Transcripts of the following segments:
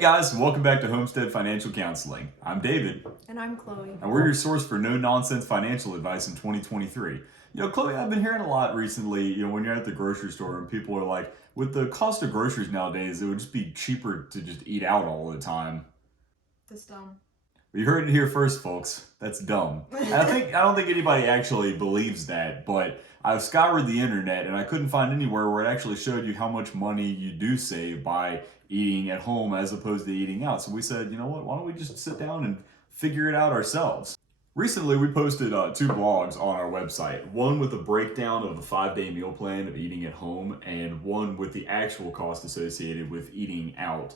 guys, welcome back to Homestead Financial Counseling. I'm David. And I'm Chloe. And we're your source for no-nonsense financial advice in 2023. Chloe, I've been hearing a lot recently, when you're at the grocery store and people are like, with the cost of groceries nowadays, it would just be cheaper to just eat out all the time. That's dumb. You heard it here first, folks. That's dumb. I don't think anybody actually believes that, but I've scoured the internet and I couldn't find anywhere where it actually showed you how much money you do save by eating at home as opposed to eating out. So we said, you know what, why don't we just sit down and figure it out ourselves? Recently, we posted two blogs on our website, one with a breakdown of the 5-day meal plan of eating at home and one with the actual cost associated with eating out.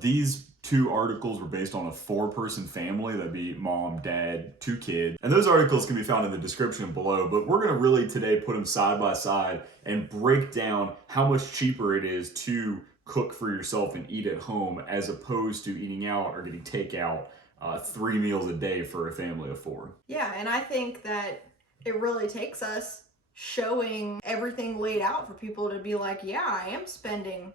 These two articles were based on a 4-person family. That'd be mom, dad, 2 kids. And those articles can be found in the description below, but we're gonna really today put them side by side and break down how much cheaper it is to cook for yourself and eat at home as opposed to eating out or getting takeout 3 meals a day for a family of 4. Yeah, and I think that it really takes us showing everything laid out for people to be like, yeah, I am spending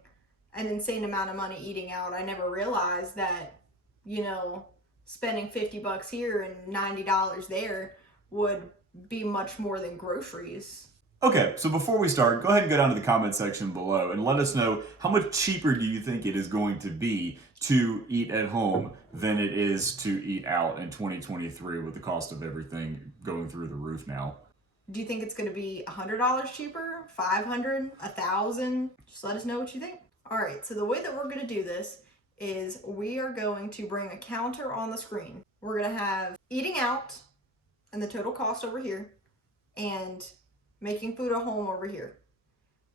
an insane amount of money eating out. I never realized that, spending $50 here and $90 there would be much more than groceries. Okay, so before we start, go ahead and go down to the comment section below and let us know how much cheaper do you think it is going to be to eat at home than it is to eat out in 2023 with the cost of everything going through the roof now. Do you think it's going to be $100 cheaper, $500, $1,000? Just let us know what you think. All right, so the way that we're going to do this is we are going to bring a counter on the screen. We're going to have eating out and the total cost over here and making food at home over here.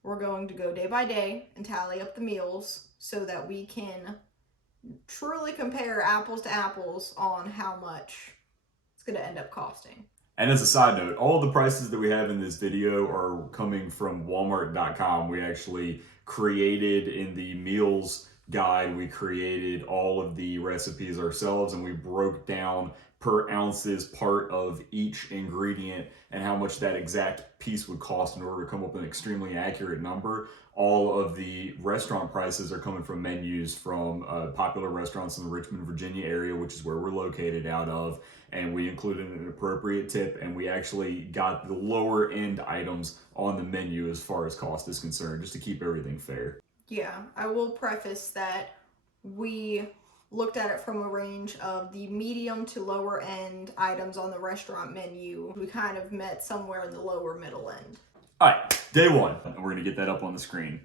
We're going to go day by day and tally up the meals so that we can truly compare apples to apples on how much it's going to end up costing. And as a side note, all the prices that we have in this video are coming from Walmart.com. We actually created in the meals guide, we created all of the recipes ourselves and we broke down per ounces part of each ingredient and how much that exact piece would cost in order to come up with an extremely accurate number. All of the restaurant prices are coming from menus from popular restaurants in the Richmond, Virginia area, which is where we're located out of. And we included an appropriate tip and we actually got the lower end items on the menu as far as cost is concerned, just to keep everything fair. Yeah, I will preface that we looked at it from a range of the medium to lower end items on the restaurant menu. We kind of met somewhere in the lower middle end. All right, day 1, and we're gonna get that up on the screen.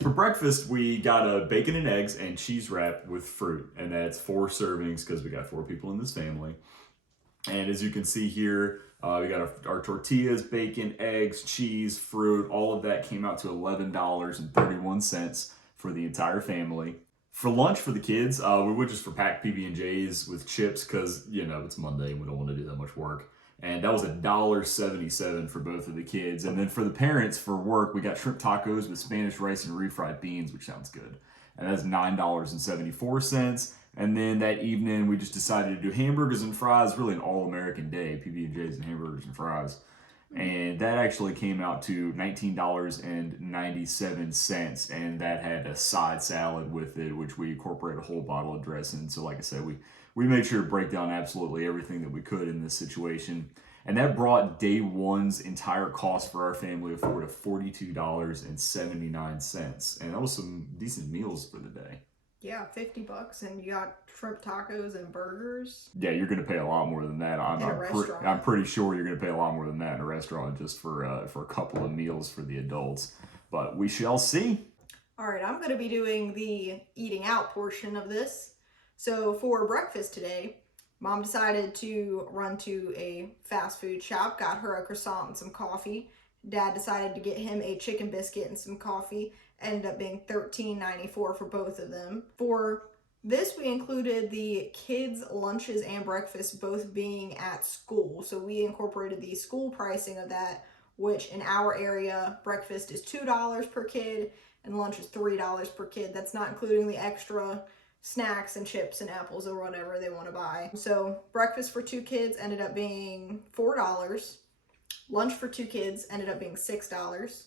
For breakfast, we got a bacon and eggs and cheese wrap with fruit, and that's 4 servings because we got 4 people in this family. And as you can see here, we got our tortillas, bacon, eggs, cheese, fruit, all of that came out to $11.31 for the entire family. For lunch for the kids, we would just for pack PB&Js with chips because, it's Monday and we don't want to do that much work. And that was $1.77 for both of the kids. And then for the parents, for work, we got shrimp tacos with Spanish rice and refried beans, which sounds good. And that's $9.74. And then that evening, we just decided to do hamburgers and fries, really an all-American day, PB&Js and hamburgers and fries. And that actually came out to $19.97, and that had a side salad with it, which we incorporated a whole bottle of dressing. So like I said, we made sure to break down absolutely everything that we could in this situation. And that brought day 1's entire cost for our family of 4 to $42.79. And that was some decent meals for the day. Yeah, $50 and you got shrimp tacos and burgers. Yeah, you're going to pay a lot more than that. I'm pretty sure you're going to pay a lot more than that in a restaurant just for a couple of meals for the adults. But we shall see. All right, I'm going to be doing the eating out portion of this. So for breakfast today, Mom decided to run to a fast food shop, got her a croissant and some coffee. Dad decided to get him a chicken biscuit and some coffee. Ended up being $13.94 for both of them. For this, we included the kids' lunches and breakfast both being at school. So we incorporated the school pricing of that, which in our area, breakfast is $2 per kid and lunch is $3 per kid. That's not including the extra snacks and chips and apples or whatever they want to buy. So breakfast for 2 kids ended up being $4. Lunch for 2 kids ended up being $6.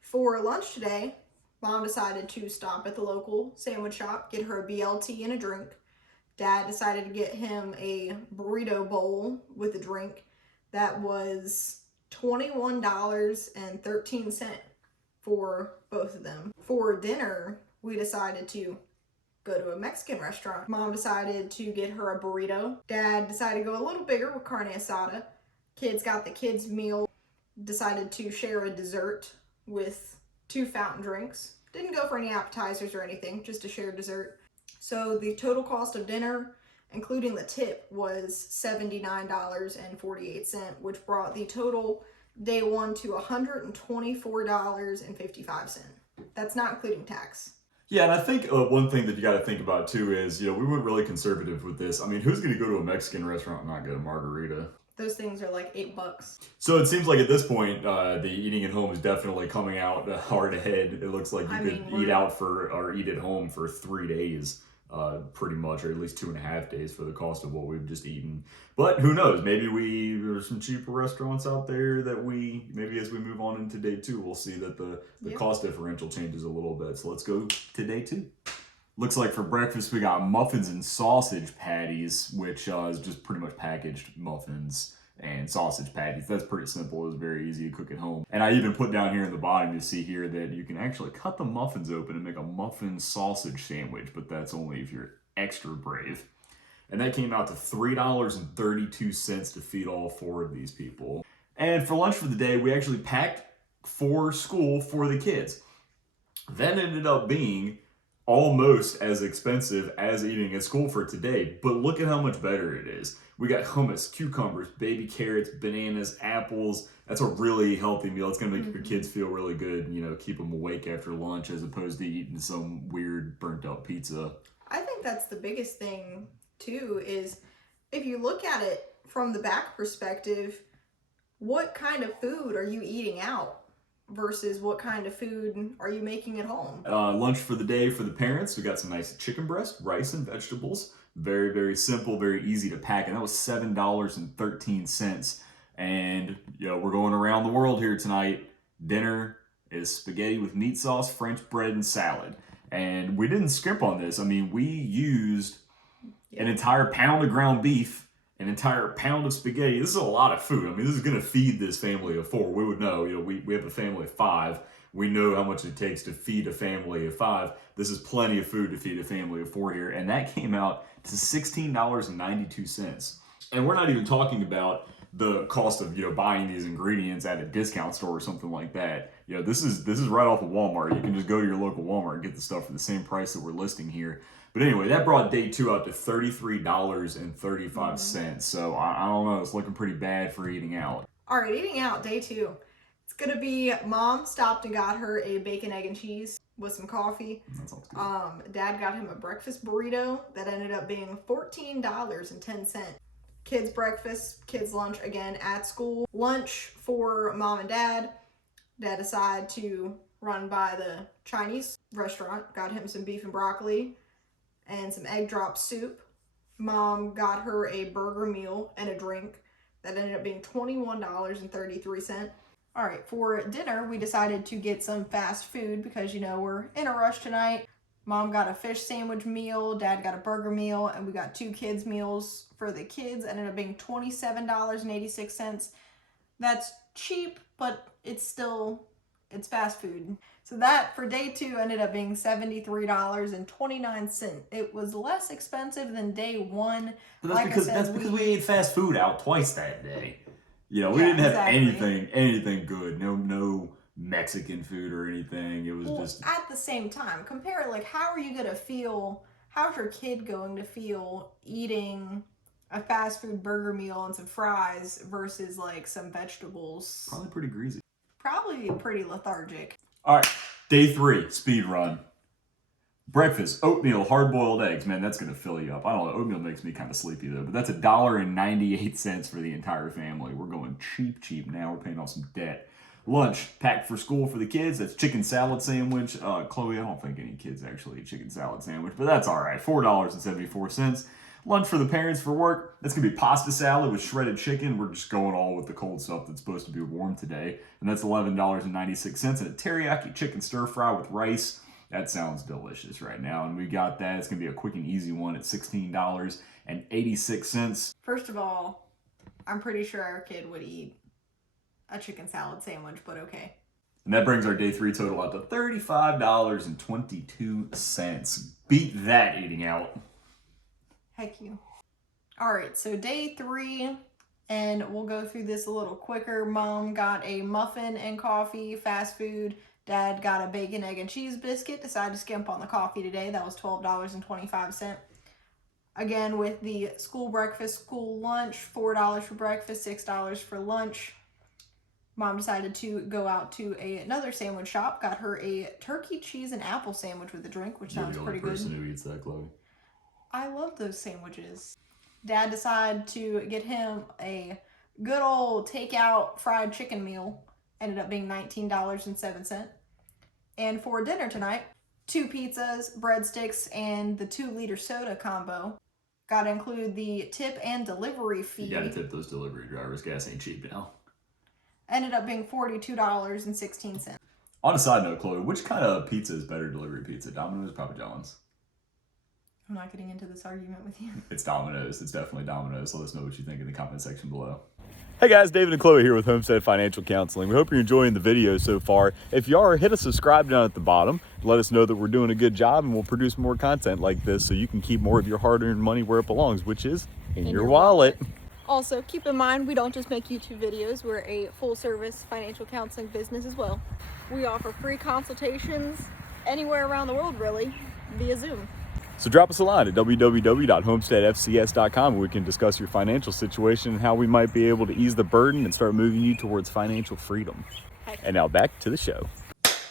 For lunch today, Mom decided to stop at the local sandwich shop, get her a BLT and a drink. Dad decided to get him a burrito bowl with a drink that was $21.13 for both of them. For dinner, we decided to go to a Mexican restaurant. Mom decided to get her a burrito. Dad decided to go a little bigger with carne asada. Kids got the kids' meal. Decided to share a dessert with 2 fountain drinks. Didn't go for any appetizers or anything, just a shared dessert. So the total cost of dinner, including the tip, was $79.48, which brought the total day one to $124.55. That's not including tax. Yeah, and I think one thing that you got to think about too is, we went really conservative with this. I mean, who's going to go to a Mexican restaurant and not get a margarita? Those things are like $8. So it seems like at this point, the eating at home is definitely coming out hard ahead. It looks like you could eat out or eat at home for 3 days, pretty much, or at least 2.5 days for the cost of what we've just eaten. But who knows? Maybe there's some cheaper restaurants out there that maybe as we move on into day 2, we'll see that the cost differential changes a little bit. So let's go to day 2. Looks like for breakfast we got muffins and sausage patties, which is just pretty much packaged muffins and sausage patties. That's pretty simple. It's very easy to cook at home. And I even put down here in the bottom, you see here that you can actually cut the muffins open and make a muffin sausage sandwich, but that's only if you're extra brave. And that came out to $3.32 to feed all 4 of these people. And for lunch for the day, we actually packed for school for the kids. That ended up being almost as expensive as eating at school for today, but look at how much better it is. We got hummus, cucumbers, baby carrots, bananas, apples. That's a really healthy meal. It's gonna make your kids feel really good, keep them awake after lunch as opposed to eating some weird burnt out pizza. I think that's the biggest thing too, is if you look at it from the back perspective, what kind of food are you eating out versus what kind of food are you making at home? Lunch for the day for the parents, we got some nice chicken breast, rice, and vegetables. Very, very simple, very easy to pack, and that was $7.13. And we're going around the world here tonight. Dinner is spaghetti with meat sauce, French bread, and salad. And we didn't skimp on this. I mean, we used an entire pound of ground beef, an entire pound of spaghetti. This is a lot of food. I mean, this is going to feed this family of 4. We would know, we have a family of 5. We know how much it takes to feed a family of 5. This is plenty of food to feed a family of 4 here. And that came out to $16.92. And we're not even talking about the cost of, buying these ingredients at a discount store or something like that. This is right off of Walmart. You can just go to your local Walmart and get the stuff for the same price that we're listing here. But anyway, that brought day 2 out to $33.35. So I don't know, it's looking pretty bad for eating out. All right, eating out, day 2. It's gonna be Mom stopped and got her a bacon, egg, and cheese with some coffee. That sounds good. Dad got him a breakfast burrito that ended up being $14.10. Kids breakfast, kids lunch again at school. Lunch for Mom and Dad. Dad decided to run by the Chinese restaurant, got him some beef and broccoli and some egg drop soup. Mom got her a burger meal and a drink that ended up being $21.33. All right, for dinner, we decided to get some fast food because, we're in a rush tonight. Mom got a fish sandwich meal, Dad got a burger meal, and we got 2 kids meals for the kids. Ended up being $27.86. That's cheap, but it's fast food. So that for day 2 ended up being $73.29. It was less expensive than day 1. But that's because we ate fast food out twice that day. We didn't have anything good. No Mexican food or anything. It was just at the same time. Compare it, how are you gonna feel? How's your kid going to feel eating a fast food burger meal and some fries versus some vegetables? Probably pretty greasy. Probably pretty lethargic. All right, day 3, speed run. Breakfast, oatmeal, hard-boiled eggs. Man, that's going to fill you up. I don't know, oatmeal makes me kind of sleepy though, but that's $1.98 for the entire family. We're going cheap now. We're paying off some debt. Lunch, packed for school for the kids. That's chicken salad sandwich. Chloe, I don't think any kids actually eat chicken salad sandwich, but that's all right. $4.74. Lunch for the parents for work, that's gonna be pasta salad with shredded chicken. We're just going all with the cold stuff that's supposed to be warm today. And that's $11.96. And a teriyaki chicken stir fry with rice. That sounds delicious right now. And we got that. It's gonna be a quick and easy one at $16.86. First of all, I'm pretty sure our kid would eat a chicken salad sandwich, but okay. And that brings our day 3 total out to $35.22. Beat that eating out. Heck you. All right, so day 3, and we'll go through this a little quicker. Mom got a muffin and coffee, fast food. Dad got a bacon, egg, and cheese biscuit. Decided to skimp on the coffee today. That was $12.25. Again, with the school breakfast, school lunch, $4 for breakfast, $6 for lunch. Mom decided to go out to another sandwich shop. Got her a turkey, cheese, and apple sandwich with a drink, which sounds pretty good. You're the only person who eats that, Chloe. I love those sandwiches. Dad decided to get him a good old takeout fried chicken meal. Ended up being $19.07. And for dinner tonight, 2 pizzas, breadsticks, and the 2-liter soda combo. Gotta include the tip and delivery fee. You gotta tip those delivery drivers. Gas ain't cheap now. Ended up being $42.16. On a side note, Chloe, which kind of pizza is better delivery pizza? Domino's or Papa John's? I'm not getting into this argument with you. It's Domino's. It's definitely Domino's. Let us know what you think in the comment section below. Hey guys, David and Chloe here with Homestead Financial Counseling. We hope you're enjoying the video so far. If you are, hit a subscribe down at the bottom. Let us know that we're doing a good job and we'll produce more content like this so you can keep more of your hard-earned money where it belongs, which is in your wallet. Also, keep in mind, we don't just make YouTube videos. We're a full-service financial counseling business as well. We offer free consultations anywhere around the world, really, via Zoom. So drop us a line at www.homesteadfcs.com where we can discuss your financial situation and how we might be able to ease the burden and start moving you towards financial freedom. And now back to the show.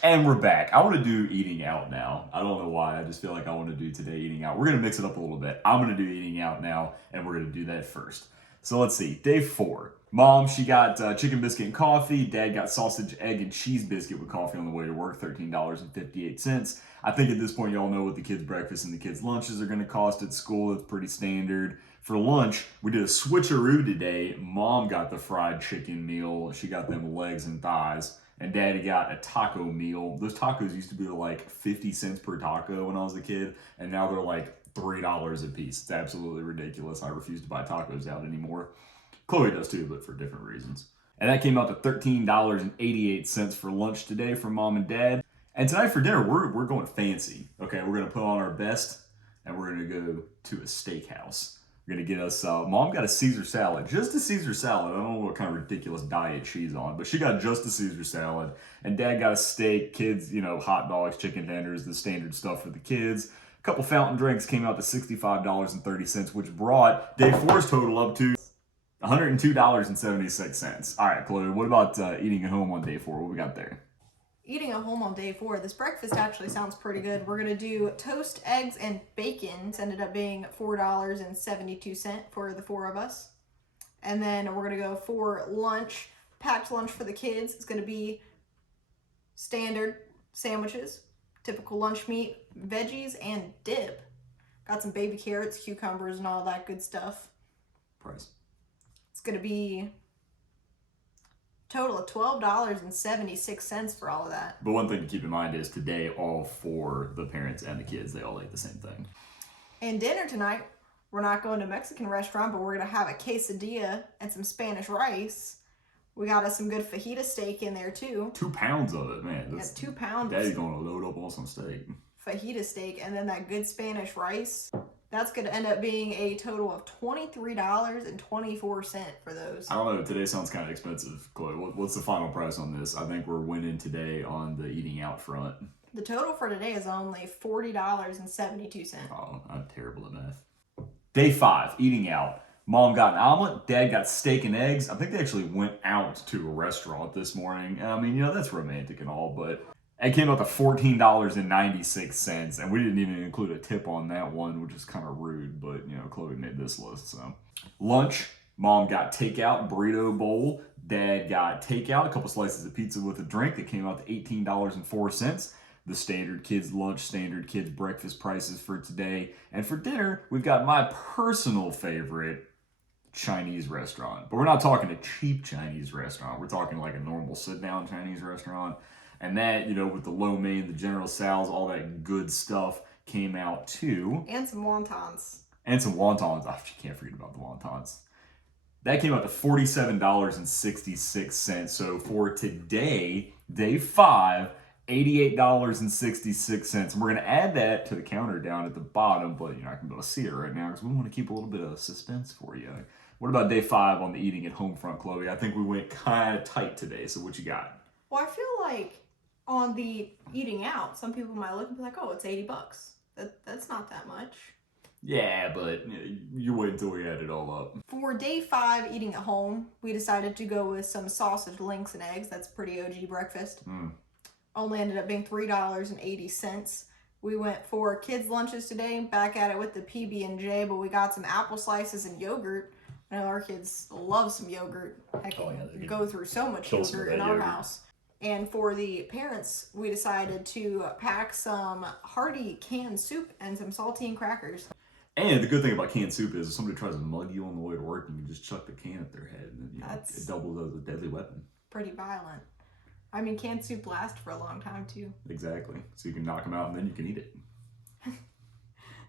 And we're back. I want to do eating out now. I don't know why. I just feel like I want to do today eating out. We're going to mix it up a little bit. I'm going to do eating out now, and we're going to do that first. So let's see. Day 4. Mom, she got chicken biscuit and coffee. Dad got sausage, egg, and cheese biscuit with coffee on the way to work, $13.58. I think at this point y'all know what the kids' breakfast and the kids' lunches are going to cost at school. It's pretty standard. For lunch, we did a switcheroo today. Mom got the fried chicken meal. She got them legs and thighs. And Daddy got a taco meal. Those tacos used to be like 50 cents per taco when I was a kid, and now they're like $3 a piece. It's absolutely ridiculous. I refuse to buy tacos out anymore. Chloe does too, but for different reasons. And that came out to $13.88 for lunch today for Mom and Dad. And tonight for dinner, we're going fancy. Okay, we're gonna put on our best, and we're gonna go to a steakhouse. We're gonna get us, Mom got a Caesar salad, just a Caesar salad. I don't know what kind of ridiculous diet she's on, but she got just a Caesar salad. And Dad got a steak, kids, you know, hot dogs, chicken tenders, the standard stuff for the kids. A couple fountain drinks came out to $65.30, which brought day 4's total up to $102.76. All right, Chloe, what about eating at home on day 4? What we got there? Eating at home on day 4, this breakfast actually sounds pretty good. We're going to do toast, eggs, and bacon. It's ended up being $4.72 for the 4 of us. And then we're going to go for lunch, packed lunch for the kids. It's going to be standard sandwiches, typical lunch meat, veggies, and dip. Got some baby carrots, cucumbers, and all that good stuff. Price. It's going to be total of $12.76 for all of that. But one thing to keep in mind is today, all 4, the parents and the kids, they all ate the same thing. And dinner tonight, we're not going to a Mexican restaurant, but we're going to have a quesadilla and some Spanish rice. We got us some good fajita steak in there too. 2 pounds of it, man. That's 2 pounds. Daddy's going to load up on some steak. Fajita steak, and then that good Spanish rice. That's going to end up being a total of $23.24 for those. I don't know. Today sounds kind of expensive, Chloe. What's the final price on this? I think we're winning today on the eating out front. The total for today is only $40.72. Oh, I'm terrible at math. Day 5, eating out. Mom got an omelet. Dad got steak and eggs. I think they actually went out to a restaurant this morning. I mean, you know, that's romantic and all, but it came out to $14.96, and we didn't even include a tip on that one, which is kind of rude, but, you know, Chloe made this list, so. Lunch, Mom got takeout, burrito bowl. Dad got takeout, a couple slices of pizza with a drink that came out to $18.04. the standard kids lunch, standard kids breakfast prices for today. And for dinner, we've got my personal favorite Chinese restaurant. But we're not talking a cheap Chinese restaurant. We're talking like a normal sit-down Chinese restaurant. And that, with the lo mein, the General Tso's, all that good stuff came out too. And some wontons. And some wontons. Oh, you can't forget about the wontons. That came out to $47.66. So for today, day 5, $88.66. And we're going to add that to the counter down at the bottom, but you're not going to be able to see it right now because we want to keep a little bit of suspense for you. What about day 5 on the eating at home front, Chloe? I think we went kind of tight today, so what you got? Well, I feel like on the eating out, some people might look and be like, oh, it's $80. That's not that much. Yeah, but you wait until we add it all up. For day 5, eating at home, we decided to go with some sausage links and eggs. That's pretty OG breakfast. Only ended up being $3.80. We went for kids' lunches today, back at it with the PB&J, but we got some apple slices and yogurt. I know our kids love some yogurt. Heck, they go through so much yogurt in our house. And for the parents, we decided to pack some hearty canned soup and some saltine crackers. And the good thing about canned soup is if somebody tries to mug you on the way to work, you can just chuck the can at their head, and then it doubles as a deadly weapon. Pretty violent. I mean, canned soup lasts for a long time, too. Exactly. So you can knock them out, and then you can eat it.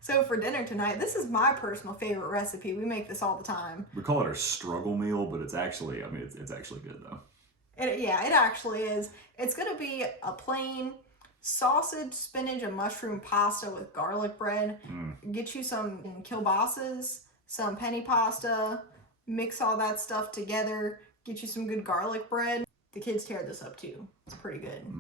So for dinner tonight, this is my personal favorite recipe. We make this all the time. We call it our struggle meal, but it's actually, it's actually good, though. It actually is. It's going to be a plain sausage, spinach, and mushroom pasta with garlic bread. Get you some kielbasa's, some penny pasta, mix all that stuff together, get you some good garlic bread. The kids tear this up too. It's pretty good.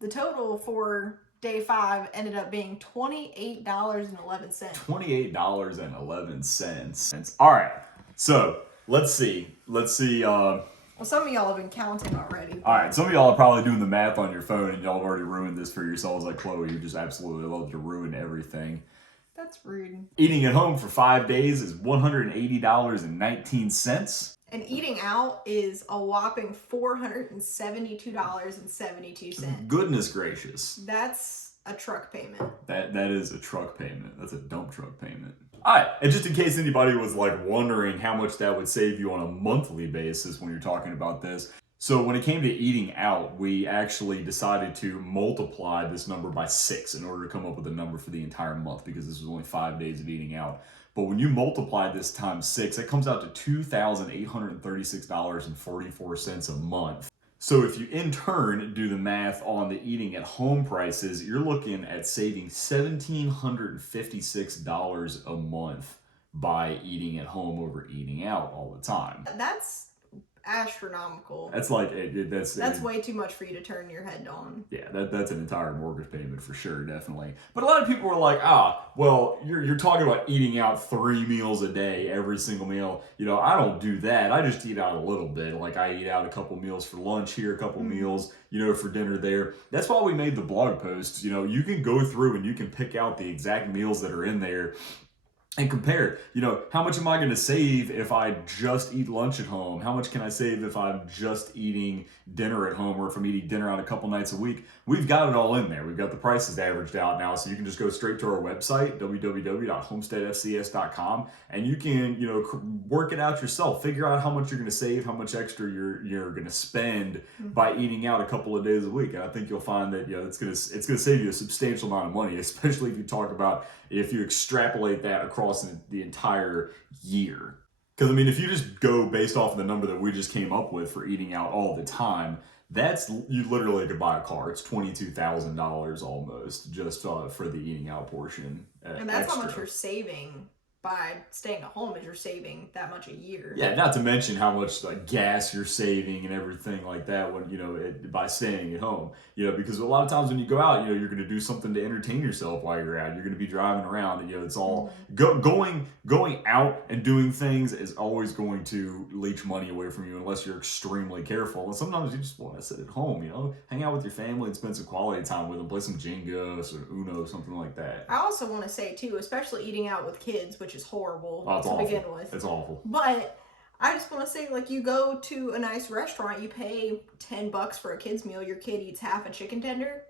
The total for day 5 ended up being $28.11. $28.11. All right. So let's see. Well, some of y'all have been counting already. All right, some of y'all are probably doing the math on your phone, and y'all have already ruined this for yourselves, like Chloe, who just absolutely loves to ruin everything. That's rude. Eating at home for 5 days is $180.19. And eating out is a whopping $472.72. Goodness gracious. That's a truck payment. That is a truck payment. That's a dump truck payment. All right, and just in case anybody was like wondering how much that would save you on a monthly basis when you're talking about this. So when it came to eating out, we actually decided to multiply this number by 6 in order to come up with a number for the entire month, because this was only 5 days of eating out. But when you multiply this times 6, it comes out to $2,836.44 a month. So if you in turn do the math on the eating at home prices, you're looking at saving $1,756 a month by eating at home over eating out all the time. That's astronomical. That's like that's way too much for you to turn your head on. Yeah, that's an entire mortgage payment for sure, definitely. But a lot of people were like, well, you're talking about eating out 3 meals a day, every single meal. I don't do that. I just eat out a little bit. Like I eat out a couple meals for lunch here, a couple meals, for dinner there. That's why we made the blog posts. You can go through and you can pick out the exact meals that are in there and compare, how much am I going to save if I just eat lunch at home? How much can I save if I'm just eating dinner at home, or if I'm eating dinner out a couple nights a week? We've got it all in there. We've got the prices averaged out now, so you can just go straight to our website, www.homesteadfcs.com, and you can, work it out yourself. Figure out how much you're going to save, how much extra you're going to spend by eating out a couple of days a week. And I think you'll find that, it's going to save you a substantial amount of money, especially if you talk about if you extrapolate that across the entire year. Because, if you just go based off of the number that we just came up with for eating out all the time, you literally could buy a car. It's $22,000 almost just for the eating out portion. And that's extra. How much you're saving by staying at home, is you're saving that much a year. Yeah, not to mention how much gas you're saving and everything like that when by staying at home. Because a lot of times when you go out, you're going to do something to entertain yourself while you're out. You're going to be driving around, and it's all going out and doing things is always going to leech money away from you unless you're extremely careful. And sometimes you just want to sit at home, hang out with your family and spend some quality time with them, play some Jenga or Uno, something like that. I also want to say too, especially eating out with kids, which is horrible begin with. It's awful. But I just want to say, you go to a nice restaurant, you pay $10 for a kid's meal, your kid eats half a chicken tender.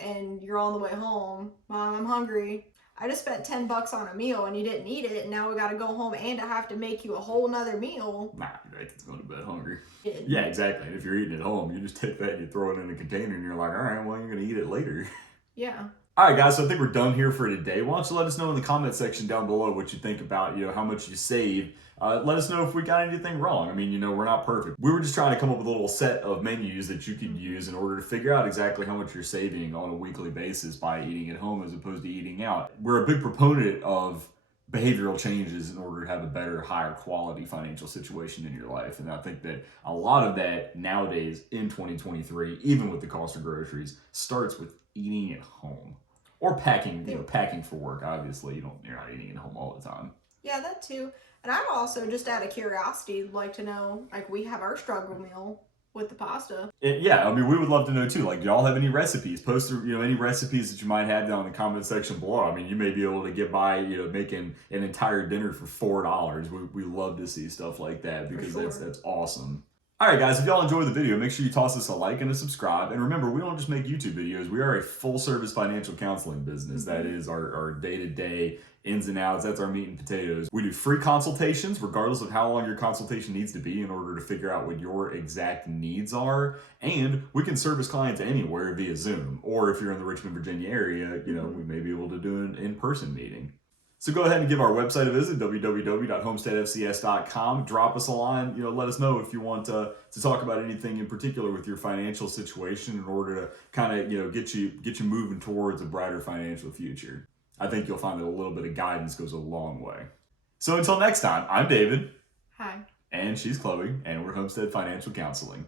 and you're on the way home, Mom, I'm hungry. I just spent $10 on a meal and you didn't eat it, and now we gotta go home and I have to make you a whole nother meal. Nah, your kid's going to bed hungry. Yeah. Yeah, exactly. And if you're eating at home, you just take that and you throw it in a container and you're like, all right, well, you're going to eat it later. Yeah. All right, guys, so I think we're done here for today. Why don't you let us know in the comment section down below what you think about, how much you save. Let us know if we got anything wrong. I mean, we're not perfect. We were just trying to come up with a little set of menus that you could use in order to figure out exactly how much you're saving on a weekly basis by eating at home as opposed to eating out. We're a big proponent of behavioral changes in order to have a better, higher quality financial situation in your life. And I think that a lot of that nowadays in 2023, even with the cost of groceries, starts with eating at home. Or packing, packing for work. Obviously, you're not eating at home all the time. Yeah, that too. And I'd also, just out of curiosity, like to know, like, we have our struggle meal with the pasta. Yeah, I mean, we would love to know too. Like, do y'all have any recipes? Post, any recipes that you might have down in the comment section below. I mean, you may be able to get by, making an entire dinner for $4. We love to see stuff like that because that's awesome. All right, guys, if y'all enjoyed the video, make sure you toss us a like and a subscribe. And remember, we don't just make YouTube videos. We are a full-service financial counseling business. That is our day-to-day ins and outs. That's our meat and potatoes. We do free consultations, regardless of how long your consultation needs to be in order to figure out what your exact needs are. And we can service clients anywhere via Zoom. Or if you're in the Richmond, Virginia area, we may be able to do an in-person meeting. So go ahead and give our website a visit, www.homesteadfcs.com. Drop us a line, let us know if you want to talk about anything in particular with your financial situation in order to kind of, get you moving towards a brighter financial future. I think you'll find that a little bit of guidance goes a long way. So until next time, I'm David. Hi. And she's Chloe, and we're Homestead Financial Counseling.